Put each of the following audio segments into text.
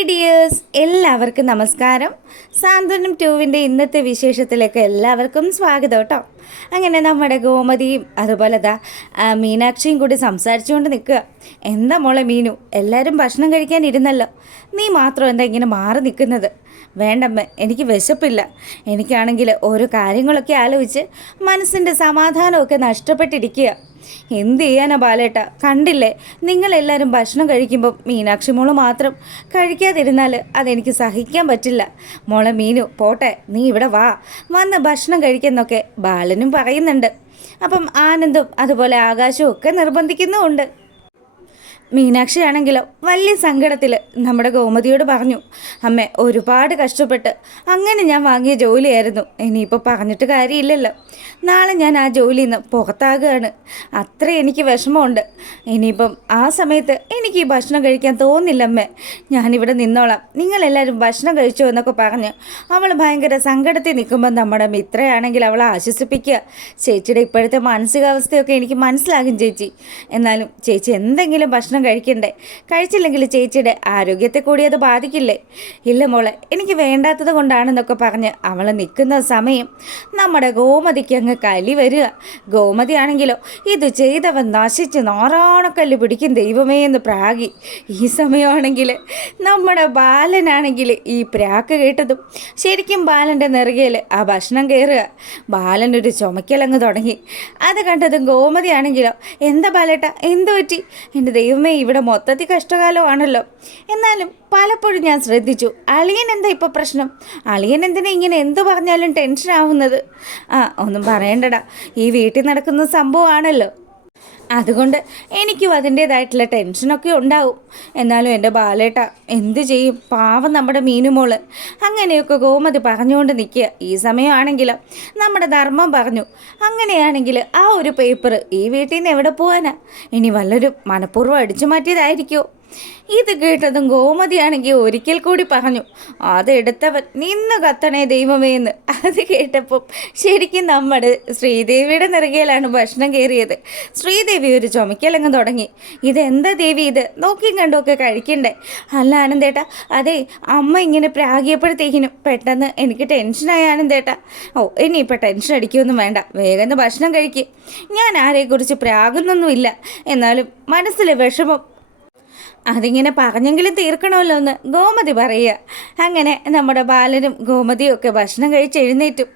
Hi dears എല്ലാവർക്കും നമസ്കാരം. സാന്ത്വനം ടൂവിന്റെ ഇന്നത്തെ വിശേഷത്തിലേക്ക് എല്ലാവർക്കും സ്വാഗതം കേട്ടോ. അങ്ങനെ നമ്മുടെ ഗോമതിയും അതുപോലെ ദാ മീനാക്ഷിയും കൂടി സംസാരിച്ചുകൊണ്ട് നിൽക്കുക. എന്താ മോളെ മീനു എല്ലാവരും ഭക്ഷണം കഴിക്കാൻ ഇരുന്നല്ലോ. നീ മാത്രം എന്താ ഇങ്ങനെ മാറി നിൽക്കുന്നത്? വേണ്ടമ്മ എനിക്ക് വിശപ്പില്ല. എനിക്കാണെങ്കിൽ ഓരോ കാര്യങ്ങളൊക്കെ ആലോചിച്ച് മനസ്സിന്റെ സമാധാനമൊക്കെ നഷ്ടപ്പെട്ടിരിക്കുക. എന്ത് ചെയ്യാനാ ബാലേട്ട? കണ്ടില്ലേ? നിങ്ങളെല്ലാവരും ഭക്ഷണം കഴിക്കുമ്പോൾ മീനാക്ഷി മോൾ മാത്രം കഴിക്കാതിരുന്നാൽ അതെനിക്ക് സഹിക്കാൻ പറ്റില്ല. മോളെ മീനു പോട്ടെ നീ ഇവിടെ വാ. വന്ന് ഭക്ഷണം കഴിക്കുന്നൊക്കെ ബാലനും പറയുന്നുണ്ട്. അപ്പം ആനന്ദും അതുപോലെ ആകാശവും ഒക്കെ നിർബന്ധിക്കുന്നുമുണ്ട്. മീനാക്ഷി ആണെങ്കിലോ വലിയ സങ്കടത്തിൽ നമ്മുടെ ഗോമതിയോട് പറഞ്ഞു അമ്മ ഒരുപാട് കഷ്ടപ്പെട്ട് അങ്ങനെ ഞാൻ വാങ്ങിയ ജോലിയായിരുന്നു. ഇനിയിപ്പോൾ പറഞ്ഞിട്ട് കാര്യമില്ലല്ലോ. നാളെ ഞാൻ ആ ജോലിയിൽ നിന്ന് പുറത്താകുകയാണ് അത്ര എനിക്ക് വിഷമമുണ്ട്. ഇനിയിപ്പം ആ സമയത്ത് എനിക്ക് ഈ ഭക്ഷണം കഴിക്കാൻ തോന്നില്ല അമ്മേ ഞാനിവിടെ നിന്നോളാം. നിങ്ങളെല്ലാവരും ഭക്ഷണം കഴിച്ചോ എന്നൊക്കെ പറഞ്ഞ് അവൾ ഭയങ്കര സങ്കടത്തിൽ നിൽക്കുമ്പോൾ നമ്മുടെ മിത്രയാണെങ്കിൽ അവളെ ആശ്വസിപ്പിക്കുക. ചേച്ചിയുടെ ഇപ്പോഴത്തെ മാനസികാവസ്ഥയൊക്കെ എനിക്ക് മനസ്സിലാകും ചേച്ചി. എന്നാലും ചേച്ചി എന്തെങ്കിലും ഭക്ഷണം കഴിക്കണ്ടേ? കഴിച്ചില്ലെങ്കിൽ ചേച്ചിയുടെ ആരോഗ്യത്തെ കൂടി അത് ബാധിക്കില്ലേ? ഇല്ല മോളെ എനിക്ക് വേണ്ടാത്തത് കൊണ്ടാണെന്നൊക്കെ പറഞ്ഞ് അവൾ നിൽക്കുന്ന സമയം നമ്മുടെ ഗോമതിക്ക് അങ്ങ് കലി വരിക. ഗോമതി ആണെങ്കിലോ ഇത് ചെയ്തവൻ നശിച്ച് നാറാണക്കല്ല് പിടിക്കും ദൈവമേ എന്ന് പ്രാഗി. ഈ സമയമാണെങ്കിൽ നമ്മുടെ ബാലനാണെങ്കിൽ ഈ പ്രാക്ക് കേട്ടതും ശരിക്കും ബാലന്റെ നെറുകയിൽ ആ ഭക്ഷണം കയറുക. ബാലനൊരു ചുമക്കലങ്ങ് തുടങ്ങി. അത് കണ്ടതും ഗോമതി ആണെങ്കിലോ എന്താ ബാലേട്ട എന്ത് പറ്റി? എന്റെ ദൈവമേ ഇവിടെ മൊത്തത്തിൽ കഷ്ടകാലമാണല്ലോ. എന്നാലും പലപ്പോഴും ഞാൻ ശ്രദ്ധിച്ചു അളിയൻ എന്താ ഇപ്പോൾ പ്രശ്നം? അളിയൻ എന്തിനാ ഇങ്ങനെ എന്ത് പറഞ്ഞാലും ടെൻഷൻ ആവുന്നത്? ആ ഒന്നും പറയണ്ടടാ. ഈ വീട്ടിൽ നടക്കുന്ന സംഭവമാണല്ലോ. അതുകൊണ്ട് എനിക്കും അതിന്റേതായിട്ടുള്ള ടെൻഷനൊക്കെ ഉണ്ടാവും. എന്നാലും എന്റെ ബാലേട്ട എന്ത് ചെയ്യും? പാവം നമ്മുടെ മീനുമോൾ അങ്ങനെയൊക്കെ ഗോമതി പറഞ്ഞുകൊണ്ട് നിൽക്കുക. ഈ സമയമാണെങ്കിൽ നമ്മുടെ ധർമ്മം പറഞ്ഞു. അങ്ങനെയാണെങ്കിൽ ആ ഒരു പേപ്പർ ഈ വീട്ടിൽ നിന്ന് എവിടെ പോകാനാ ഇനി വല്ലൊരു മനഃപൂർവം അടിച്ചു മാറ്റിയതായിരിക്കുമോ ഇത് കേട്ടതും ഗോമതിയാണെങ്കിൽ ഒരിക്കൽ കൂടി പറഞ്ഞു അതെടുത്തവൻ നിന്ന് കത്തണേ ദൈവമേ എന്ന്. അത് കേട്ടപ്പോൾ ശരിക്കും നമ്മുടെ ശ്രീദേവിയുടെ നിറകയിലാണ് ഭക്ഷണം കയറിയത്. ശ്രീദേവി ഒരു ചുമക്കലങ്ങ് തുടങ്ങി ഇതെന്താ ദേവി ഇത്? നോക്കിയും കണ്ടുമൊക്കെ കഴിക്കണ്ടേ? അല്ല ആനന്ദേട്ട അതെ അമ്മ ഇങ്ങനെ പ്രാഗിയപ്പോഴത്തേക്കിനും പെട്ടെന്ന് എനിക്ക് ടെൻഷനായി ആനന്ദേട്ട. ഓ ഇനിയിപ്പോൾ ടെൻഷൻ അടിക്കുമൊന്നും വേണ്ട വേഗം ഭക്ഷണം കഴിക്കും. ഞാൻ ആരെക്കുറിച്ച് പ്രാകുന്നൊന്നുമില്ല എന്നാലും മനസ്സിലെ വിഷമം അതിങ്ങനെ പറഞ്ഞെങ്കിലും തീർക്കണമല്ലോ എന്ന് ഗോമതി പറയുക. അങ്ങനെ നമ്മുടെ ബാലനും ഗോമതിയും ഒക്കെ ഭക്ഷണം കഴിച്ച് എഴുന്നേറ്റും.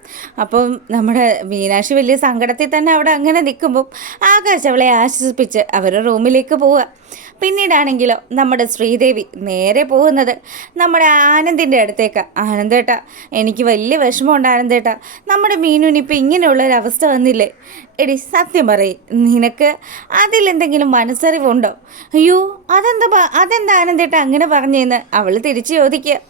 അപ്പം നമ്മുടെ മീനാക്ഷി വലിയ സങ്കടത്തിൽ തന്നെ അവിടെ അങ്ങനെ നിൽക്കുമ്പം ആകാശ് അവളെ ആശ്വസിപ്പിച്ച് അവരുടെ റൂമിലേക്ക് പോവുക. പിന്നീടാണെങ്കിലോ നമ്മുടെ ശ്രീദേവി നേരെ പോകുന്നത് നമ്മുടെ ആനന്ദിന്റെ അടുത്തേക്ക്. ആനന്ദേട്ട എനിക്ക് വലിയ വിഷമമുണ്ട് ആനന്ദേട്ട. നമ്മുടെ മീനുനിപ്പോൾ ഇങ്ങനെയുള്ളൊരവസ്ഥ വന്നില്ലേ? എടി സത്യം പറയും നിനക്ക് അതിലെന്തെങ്കിലും മനസ്സറിവുണ്ടോ? അയ്യോ അതെന്താ അതെന്താ ആനന്ദേട്ട അങ്ങനെ പറഞ്ഞേന്ന്? അവൾ തിരിച്ചു ചോദിക്കുക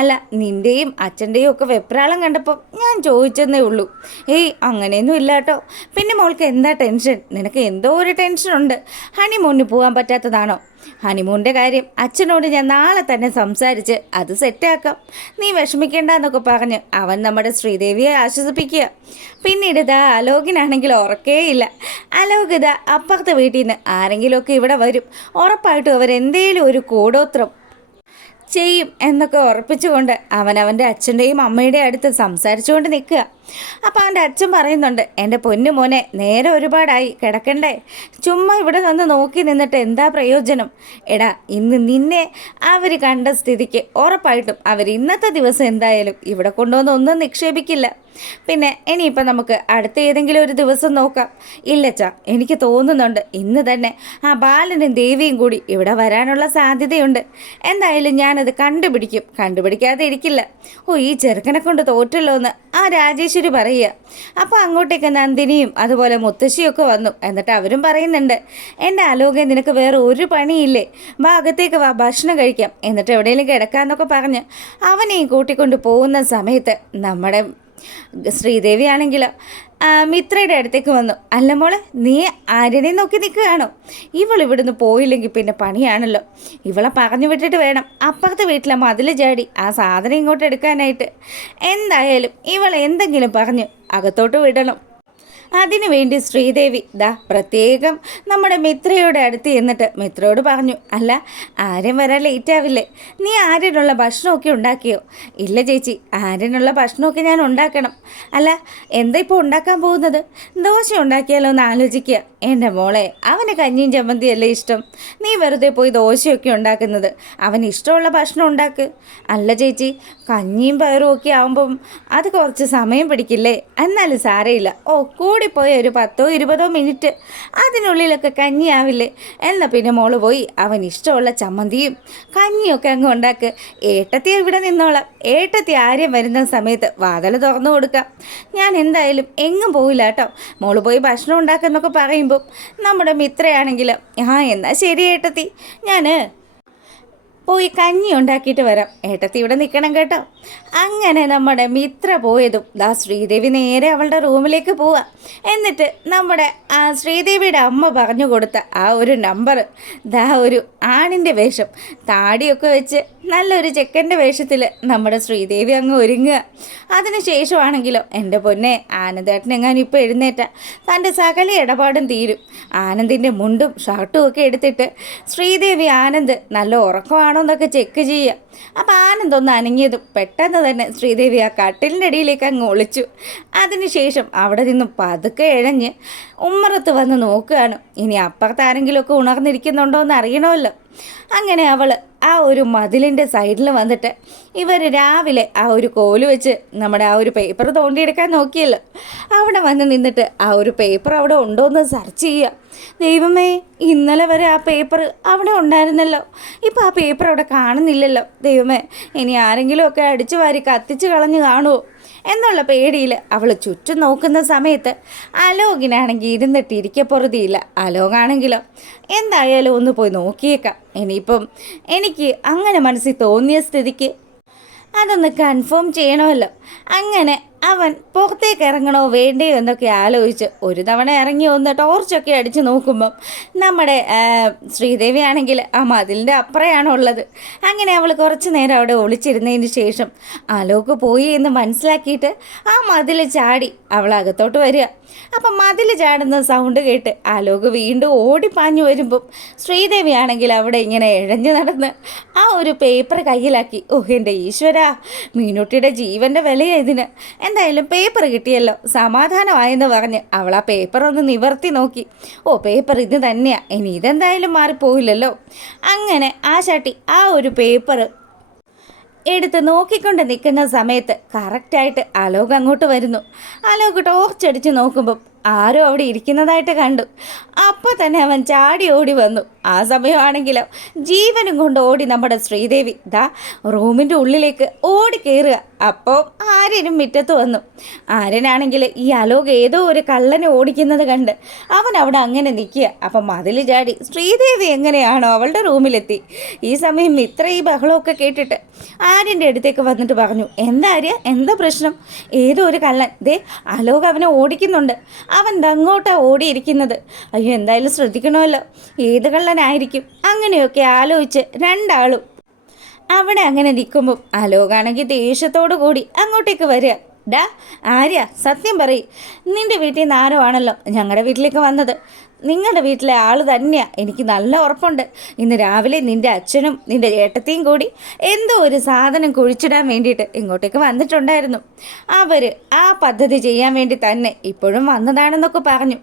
അല്ല നിന്റെയും അച്ഛന്റെയും ഒക്കെ വെപ്രാളം കണ്ടപ്പോൾ ഞാൻ ചോദിച്ചെന്നേ ഉള്ളൂ. ഏയ് അങ്ങനെയൊന്നും ഇല്ല കേട്ടോ പിന്നെ മോൾക്ക് എന്താ ടെൻഷൻ? നിനക്ക് എന്തോ ഒരു ടെൻഷനുണ്ട്. ഹണിമൂണിന് പോകാൻ പറ്റാത്തതാണോ? ഹണിമൂണിന്റെ കാര്യം അച്ഛനോട് ഞാൻ നാളെ തന്നെ സംസാരിച്ച് അത് സെറ്റാക്കാം. നീ വിഷമിക്കേണ്ട എന്നൊക്കെ പറഞ്ഞ് അവൻ നമ്മുടെ ശ്രീദേവിയെ ആശ്വസിപ്പിക്കുക. പിന്നീട് ഇതാ അലോകിനാണെങ്കിൽ ഉറക്കേയില്ല. അലോക് ഇതാ അപ്പുറത്തെ വീട്ടിൽ നിന്ന് ആരെങ്കിലുമൊക്കെ ഇവിടെ വരും. ഉറപ്പായിട്ടും അവരെന്തേലും ഒരു കൂടോത്രം ചെയ്യും എന്നൊക്കെ ഉറപ്പിച്ചുകൊണ്ട് അവൻ അവന്റെ അച്ഛന്റെയും അമ്മയുടെയും അടുത്ത് സംസാരിച്ചുകൊണ്ട് നിൽക്കുക. അപ്പോൾ അവന്റെ അച്ഛൻ പറയുന്നുണ്ട് എന്റെ പൊന്നു മോനെ നേരെ ഒരുപാടായി കിടക്കണ്ടേ? ചുമ്മാ ഇവിടെ നിന്ന് നോക്കി നിന്നിട്ട് എന്താ പ്രയോജനം? എടാ ഇന്ന് നിന്നെ അവർ കണ്ട സ്ഥിതിക്ക് ഉറപ്പായിട്ടും അവർ ഇന്നത്തെ ദിവസം എന്തായാലും ഇവിടെ കൊണ്ടുവന്ന് ഒന്നും നിക്ഷേപിക്കില്ല. പിന്നെ ഇനിയിപ്പം നമുക്ക് അടുത്ത ഏതെങ്കിലും ഒരു ദിവസം നോക്കാം. ഇല്ലച്ചാ എനിക്ക് തോന്നുന്നുണ്ട് ഇന്ന് തന്നെ ആ ബാലനും ദേവിയും കൂടി ഇവിടെ വരാനുള്ള സാധ്യതയുണ്ട്. എന്തായാലും ഞാനത് കണ്ടുപിടിക്കും. കണ്ടുപിടിക്കാതെ ഇരിക്കില്ല. ഓ ഈ ചെറുക്കനെ കൊണ്ട് തോറ്റല്ലോ എന്ന് ആ രാജേശ്വരി പറയുക. അപ്പോൾ അങ്ങോട്ടേക്ക് നന്ദിനിയും അതുപോലെ മുത്തശ്ശിയൊക്കെ വന്നു. എന്നിട്ട് അവരും പറയുന്നുണ്ട് എന്റെ ആലോകം നിനക്ക് വേറെ ഒരു പണിയില്ലേ? വാ വാ ഭക്ഷണം കഴിക്കാം. എന്നിട്ട് എവിടെയെങ്കിലും കിടക്കാമെന്നൊക്കെ പറഞ്ഞ് അവനെയും കൂട്ടിക്കൊണ്ട് പോകുന്ന സമയത്ത് നമ്മുടെ ശ്രീദേവി ആണെങ്കിൽ മിത്രയുടെ അടുത്തേക്ക് വന്നു. അല്ല മോളെ നീ ആര്യനെ നോക്കി നിൽക്കുകയാണോ? ഇവൾ ഇവിടുന്ന് പോയില്ലെങ്കിൽ പിന്നെ പണിയാണല്ലോ. ഇവളെ പറഞ്ഞു വിട്ടിട്ട് വേണം. അപ്പുറത്തെ വീട്ടിലെ മതിൽ ചാടി ആ സാധനം ഇങ്ങോട്ട് എടുക്കാനായിട്ട്. എന്തായാലും ഇവൾ എന്തെങ്കിലും പറഞ്ഞു അകത്തോട്ട് വിടണം. അതിനുവേണ്ടി ശ്രീദേവി ദാ പ്രത്യേകം നമ്മുടെ മിത്രയുടെ അടുത്ത് ചെന്നിട്ട് മിത്രയോട് പറഞ്ഞു അല്ല ആരും വരാൻ ലേറ്റ് ആവില്ലേ? നീ ആര്യനുള്ള ഭക്ഷണമൊക്കെ ഉണ്ടാക്കിയോ? ഇല്ല ചേച്ചി ആര്യനുള്ള ഭക്ഷണമൊക്കെ ഞാൻ ഉണ്ടാക്കണം. അല്ല എന്താ ഇപ്പോൾ ഉണ്ടാക്കാൻ പോകുന്നത്? ദോശ ഉണ്ടാക്കിയാലോ എന്ന് ആലോചിക്കുക. എന്റെ മോളെ അവന് കഞ്ഞിയും ചമ്മന്തിയല്ലേ ഇഷ്ടം? നീ വെറുതെ പോയി ദോശയൊക്കെ ഉണ്ടാക്കുന്നത് അവന് ഇഷ്ടമുള്ള ഭക്ഷണം ഉണ്ടാക്ക്. അല്ല ചേച്ചി കഞ്ഞിയും പയറും ഒക്കെ ആവുമ്പം അത് കുറച്ച് സമയം പിടിക്കില്ലേ? എന്നാലും സാരയില്ല ഓ കൂടിപ്പോയ ഒരു പത്തോ ഇരുപതോ മിനിറ്റ്. അതിനുള്ളിലൊക്കെ കഞ്ഞിയാവില്ലേ എന്നാൽ പിന്നെ മോൾ പോയി. അവൻ ഇഷ്ടമുള്ള ചമ്മന്തിയും കഞ്ഞിയൊക്കെ അങ്ങ് ഉണ്ടാക്ക്. ഏട്ടത്തി ഇവിടെ നിന്നോളാം. ഏട്ടത്തി ആര്യം വരുന്ന സമയത്ത് വാതൽ തുറന്നു കൊടുക്കാം. ഞാൻ എന്തായാലും എങ്ങും പോയില്ല കേട്ടോ. മോൾ പോയി ഭക്ഷണം ഉണ്ടാക്കുന്നൊക്കെ പറയുമ്പോൾ നമ്മുടെ മിത്രയാണെങ്കിലും. ആ എന്നാൽ ശരി ഏട്ടത്തി. ഞാൻ പോയി കഞ്ഞി ഉണ്ടാക്കിയിട്ട് വരാം. ഏട്ടത്തി ഇവിടെ നിൽക്കണം കേട്ടോ. അങ്ങനെ നമ്മുടെ മിത്ര പോയതും ദാ ശ്രീദേവി നേരെ അവളുടെ റൂമിലേക്ക് പോവാം. എന്നിട്ട് നമ്മുടെ ആ ശ്രീദേവിയുടെ അമ്മ പറഞ്ഞു കൊടുത്ത ആ ഒരു നമ്പർ ദാ ഒരു ആണിന്റെ വേഷം. താടിയൊക്കെ വെച്ച് നല്ലൊരു ചെക്കന്റെ വേഷത്തിൽ നമ്മുടെ ശ്രീദേവി അങ്ങ് ഒരുങ്ങുക. അതിന് ശേഷമാണെങ്കിലോ എന്റെ പൊന്നെ ആനന്ദേട്ടനെ ഞാൻ ഇപ്പോൾ എഴുന്നേറ്റ. തന്റെ സകല ഇടപാടും തീരും. ആനന്ദിന്റെ മുണ്ടും ഷർട്ടും ഒക്കെ എടുത്തിട്ട് ശ്രീദേവി ആനന്ദ് നല്ല ഉറക്കമാണോ എന്നൊക്കെ ചെക്ക് ചെയ്യുക അപ്പോൾ ആനന്ദൊന്ന് അനങ്ങിയതും പെട്ടെന്ന് തന്നെ ശ്രീദേവി ആ കട്ടിലിന്റെ അടിയിലേക്ക് അങ്ങ് ഒളിച്ചു. അതിനുശേഷം അവിടെ നിന്നും പതുക്കെ ഇഴഞ്ഞ് ഉമ്മറത്ത് വന്ന് നോക്കുകയാണ്. ഇനി അപ്പുറത്ത് ആരെങ്കിലുമൊക്കെ ഉണർന്നിരിക്കുന്നുണ്ടോ എന്ന് അറിയണമല്ലോ. അങ്ങനെ അവൾ ആ ഒരു മതിലിന്റെ സൈഡിൽ വന്നിട്ട് ഇവർ രാവിലെ ആ ഒരു കോൽ വെച്ച് നമ്മുടെ ആ ഒരു പേപ്പർ തോണ്ടിയെടുക്കാൻ നോക്കിയല്ലോ. അവിടെ വന്ന് നിന്നിട്ട് ആ ഒരു പേപ്പർ അവിടെ ഉണ്ടോ എന്ന് സെർച്ച് ചെയ്യുക. ദൈവമേ ഇന്നലെ വരെ ആ പേപ്പർ അവിടെ ഉണ്ടായിരുന്നല്ലോ. ഇപ്പോൾ ആ പേപ്പർ അവിടെ കാണുന്നില്ലല്ലോ. ദൈവമേ ഇനി ആരെങ്കിലുമൊക്കെ അടിച്ചു വാരി കത്തിച്ചു കളഞ്ഞു കാണുമോ എന്നുള്ള പേടിയിൽ അവൾ ചുറ്റും നോക്കുന്ന സമയത്ത് അലോകിനാണെങ്കിൽ ഇരുന്നിട്ട് ഇരിക്കപ്പുറതിയില്ല അലോകാണെങ്കിലോ? എന്തായാലും ഒന്ന് പോയി നോക്കിയേക്കാം. ഇനിയിപ്പം എനിക്ക് അങ്ങനെ മനസ്സിൽ തോന്നിയ സ്ഥിതിക്ക് അതൊന്ന് കൺഫേം ചെയ്യണമല്ലോ. അങ്ങനെ അവൻ പുറത്തേക്ക് ഇറങ്ങണോ വേണ്ടേ എന്നൊക്കെ ആലോചിച്ച് ഒരു തവണ ഇറങ്ങി ഒന്ന് ടോർച്ചൊക്കെ അടിച്ച് നോക്കുമ്പം നമ്മുടെ ശ്രീദേവി ആണെങ്കിൽ ആ മതിലിന്റെ അപ്പുറയാണുള്ളത് അങ്ങനെ അവൾ കുറച്ച് നേരം അവിടെ ഒളിച്ചിരുന്നതിന് ശേഷം ആലോക്ക് പോയി എന്ന് മനസ്സിലാക്കിയിട്ട് ആ മതിൽ ചാടി അവൾ അകത്തോട്ട് വരിക. അപ്പം മതിൽ ചാടുന്ന സൗണ്ട് കേട്ട് ആലോക് വീണ്ടും ഓടിപ്പാഞ്ഞു വരുമ്പം ശ്രീദേവി ആണെങ്കിൽ അവിടെ ഇങ്ങനെ ഇഴഞ്ഞു നടന്ന് ആ ഒരു പേപ്പർ കയ്യിലാക്കി ഓഹ് എന്റെ ഈശ്വര മീനുട്ടിയുടെ ജീവന്റെ വിലയാണ് ഇതിന്. എന്തായാലും പേപ്പർ കിട്ടിയല്ലോ. സമാധാനമായെന്ന് പറഞ്ഞ് അവൾ ആ പേപ്പർ ഒന്ന് നിവർത്തി നോക്കി. ഓ പേപ്പർ ഇത് തന്നെയാ. ഇനി ഇതെന്തായാലും മാറിപ്പോയില്ലല്ലോ അങ്ങനെ ആ ചട്ടി ആ ഒരു പേപ്പർ എടുത്ത് നോക്കിക്കൊണ്ട് നിൽക്കുന്ന സമയത്ത് കറക്റ്റായിട്ട് അലോക് അങ്ങോട്ട് വരുന്നു. അലോക് ടോർച്ചടിച്ച് നോക്കുമ്പം ആരോ അവിടെ ഇരിക്കുന്നതായിട്ട് കണ്ടു. അപ്പോൾ തന്നെ അവൻ ചാടി ഓടി വന്നു. ആ സമയമാണെങ്കിലോ ജീവനും കൊണ്ട് ഓടി നമ്മുടെ ശ്രീദേവി. ദാ റൂമിന്റെ ഉള്ളിലേക്ക് ഓടി കയറുക അപ്പോൾ ആര്യനും മുറ്റത്ത് വന്നു. ആര്യനാണെങ്കിൽ ഈ അലോക് ഏതോ ഒരു കള്ളനെ ഓടിക്കുന്നത് കണ്ട് അവൻ അവിടെ അങ്ങനെ നിൽക്കുക. അപ്പം മതിൽ ചാടി ശ്രീദേവി എങ്ങനെയാണോ അവളുടെ റൂമിലെത്തി? ഈ സമയം ഇത്ര ഈ ബഹളമൊക്കെ കേട്ടിട്ട് ആര്യന്റെ അടുത്തേക്ക് വന്നിട്ട് പറഞ്ഞു എന്താ ആര്യ? എന്താ പ്രശ്നം? ഏതോ ഒരു കള്ളൻ. ദേ അലോക് അവനെ ഓടിക്കുന്നുണ്ട്. അവൻ ദങ്ങോട്ടാ ഓടിയിരിക്കുന്നത്. അയ്യോ എന്തായാലും ശ്രദ്ധിക്കണമല്ലോ. ഏത് കള്ളനായിരിക്കും? അങ്ങനെയൊക്കെ ആലോചിച്ച് രണ്ടാളും അവിടെ അങ്ങനെ നിൽക്കുമ്പോൾ അലോകാണെങ്കിൽ ദേഷ്യത്തോടു കൂടി അങ്ങോട്ടേക്ക് വരിക. ഡാ ആര്യ സത്യം പറയ്. നിന്റെ വീട്ടിൽ നിന്ന് ആരോ ആണല്ലോ ഞങ്ങളുടെ വീട്ടിലേക്ക് വന്നത്. നിങ്ങളുടെ വീട്ടിലെ ആൾ തന്നെയാണ് എനിക്ക് നല്ല ഉറപ്പുണ്ട്. ഇന്ന് രാവിലെ നിന്റെ അച്ഛനും നിന്റെ ഏട്ടത്തെയും കൂടി എന്തോ ഒരു സാധനം കുഴിച്ചിടാൻ വേണ്ടിയിട്ട് ഇങ്ങോട്ടേക്ക് വന്നിട്ടുണ്ടായിരുന്നു. അവർ ആ പദ്ധതി ചെയ്യാൻ വേണ്ടി തന്നെ ഇപ്പോഴും വന്നതാണെന്നൊക്കെ പറഞ്ഞു.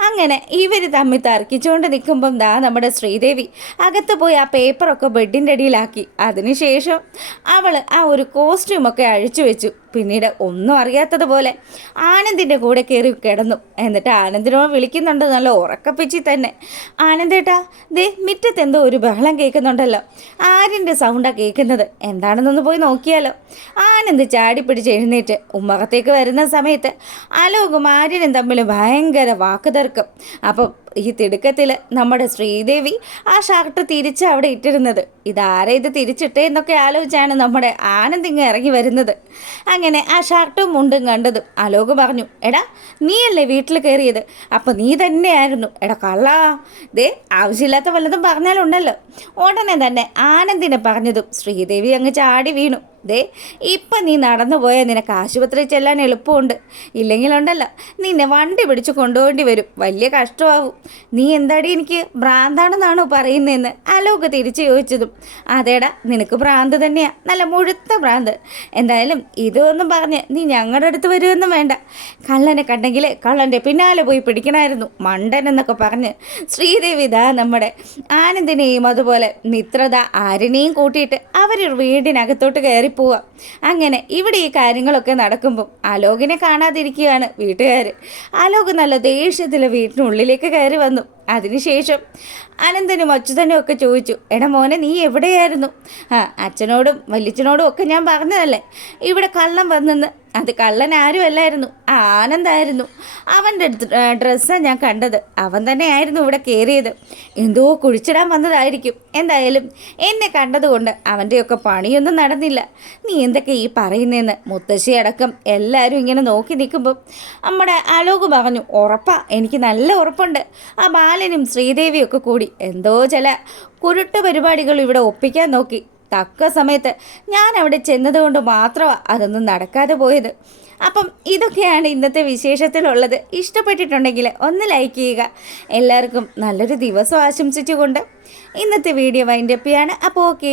അങ്ങനെ ഇവർ തമ്മിൽ തർക്കിച്ചുകൊണ്ട് നിൽക്കുമ്പം ദാ നമ്മുടെ ശ്രീദേവി അകത്ത് പോയി ആ പേപ്പറൊക്കെ ബെഡിന്റെ അടിയിലാക്കി. അതിനുശേഷം അവൾ ആ ഒരു കോസ്റ്റ്യൂമൊക്കെ അഴിച്ചു വെച്ചു. പിന്നീട് ഒന്നും അറിയാത്തതുപോലെ ആനന്ദിന്റെ കൂടെ കയറി കിടന്നു. എന്നിട്ട് ആനന്ദിനോ വിളിക്കുന്നുണ്ട്. നല്ല ഉറക്കപ്പിച്ചി തന്നെ. ആനന്ദേട്ടാ ദേ മിറ്റത്തെന്തോ ഒരു ബഹളം കേൾക്കുന്നുണ്ടല്ലോ. ആര്യന്റെ സൗണ്ടാണ് കേൾക്കുന്നത്. എന്താണെന്നൊന്ന് പോയി നോക്കിയാലോ. ആനന്ദ് ചാടിപ്പിടിച്ച് എഴുന്നേറ്റ് ഉമ്മകത്തേക്ക് വരുന്ന സമയത്ത് അലോകും ആര്യനും തമ്മിൽ ഭയങ്കര വാക്കുതർക്കം. അപ്പം ഈ തിടുക്കത്തിൽ നമ്മുടെ ശ്രീദേവി ആ ഷർട്ട് തിരിച്ച് അവിടെ ഇട്ടിരുന്നത്. ഇതാരെ ഇത് തിരിച്ചിട്ടേ എന്നൊക്കെ ആലോചിച്ചാണ് നമ്മുടെ ആനന്ദ് ഇങ്ങ് ഇറങ്ങി വരുന്നത്. അങ്ങനെ ആ ഷർട്ടും മുണ്ടും കണ്ടതും അലോക് പറഞ്ഞു എടാ നീയല്ലേ വീട്ടിൽ കയറിയത്? അപ്പം നീ തന്നെയായിരുന്നു. എടാ കള്ളാ. ദേ ആവശ്യമില്ലാത്ത വല്ലതും പറഞ്ഞാലുണ്ടല്ലോ. ഉടനെ തന്നെ ആനന്ദിനെ പറഞ്ഞതും ശ്രീദേവി അങ്ങ് ചാടി വീണു. ദേ ഇപ്പം നീ നടന്നു പോയാൽ നിനക്ക് ആശുപത്രിയിൽ ചെല്ലാൻ എളുപ്പമുണ്ട്. ഇല്ലെങ്കിലുണ്ടല്ലോ നിന്നെ വണ്ടി പിടിച്ച് കൊണ്ടുപോകേണ്ടി വരും. വലിയ കഷ്ടമാവും നീ എന്താടി എനിക്ക് ഭ്രാന്താണെന്നാണോ പറയുന്നതെന്ന് അലോക് തിരിച്ചു ചോദിച്ചതും. അതേടാ നിനക്ക് ഭ്രാന്ത് തന്നെയാണ് നല്ല മുഴുത്ത ഭ്രാന്ത്. എന്തായാലും ഇതൊന്നും പറഞ്ഞ് നീ ഞങ്ങളുടെ അടുത്ത് വരുമെന്നും വേണ്ട. കള്ളനെ കണ്ടെങ്കിൽ കള്ളന്റെ പിന്നാലെ പോയി പിടിക്കണമായിരുന്നു മണ്ടൻ എന്നൊക്കെ പറഞ്ഞ് ശ്രീദേവി ദാ നമ്മുടെ ആനന്ദിനെയും അതുപോലെ മിത്രത ആരിനെയും കൂട്ടിയിട്ട് അവർ വീടിനകത്തോട്ട് കയറിപ്പോവുക അങ്ങനെ ഇവിടെ ഈ കാര്യങ്ങളൊക്കെ നടക്കുമ്പം അലോകിനെ കാണാതിരിക്കുകയാണ് വീട്ടുകാർ അലോക് നല്ല ദേഷ്യത്തിൽ വീട്ടിനുള്ളിലേക്ക് കയറി വന്നു. അതിനുശേഷം അനന്തനും അച്യുതനും ഒക്കെ ചോദിച്ചു എടാ മോനെ നീ എവിടെയായിരുന്നു? ആ അച്ഛനോടും വല്യച്ഛനോടും ഒക്കെ ഞാൻ പറഞ്ഞതല്ലേ. ഇവിടെ കള്ളം വന്നെന്ന്. അത് കള്ളൻ ആരും അല്ലായിരുന്നു ആ ആനന്ദായിരുന്നു. അവന്റെ ഡ്രസ്സാണ് ഞാൻ കണ്ടത്. അവൻ തന്നെയായിരുന്നു ഇവിടെ കയറിയത് എന്തോ കുഴിച്ചിടാൻ വന്നതായിരിക്കും. എന്തായാലും എന്നെ കണ്ടതുകൊണ്ട് അവന്റെയൊക്കെ പണിയൊന്നും നടന്നില്ല. നീ എന്തൊക്കെ ഈ പറയുന്നതെന്ന് മുത്തശ്ശി അടക്കം എല്ലാവരും ഇങ്ങനെ നോക്കി നിൽക്കുമ്പോൾ നമ്മുടെ അലോക് പറഞ്ഞു ഉറപ്പാ എനിക്ക് നല്ല ഉറപ്പുണ്ട്. ആ ബാലനും ശ്രീദേവിയൊക്കെ കൂടി എന്തോ ചില കുരുട്ട് പരിപാടികൾ ഇവിടെ ഒപ്പിക്കാൻ നോക്കി. തക്ക സമയത്ത് ഞാൻ അവിടെ ചെന്നതുകൊണ്ട് മാത്രമാണ് അതൊന്നും നടക്കാതെ പോയത്. അപ്പം ഇതൊക്കെയാണ് ഇന്നത്തെ വിശേഷത്തിലുള്ളത്. ഇഷ്ടപ്പെട്ടിട്ടുണ്ടെങ്കിൽ ഒന്ന് ലൈക്ക് ചെയ്യുക. എല്ലാവർക്കും നല്ലൊരു ദിവസം ആശംസിച്ചുകൊണ്ട് ഇന്നത്തെ വീഡിയോ വൈൻഡപ്പ് ചെയ്യാണ്. അപ്പോൾ ഓക്കെ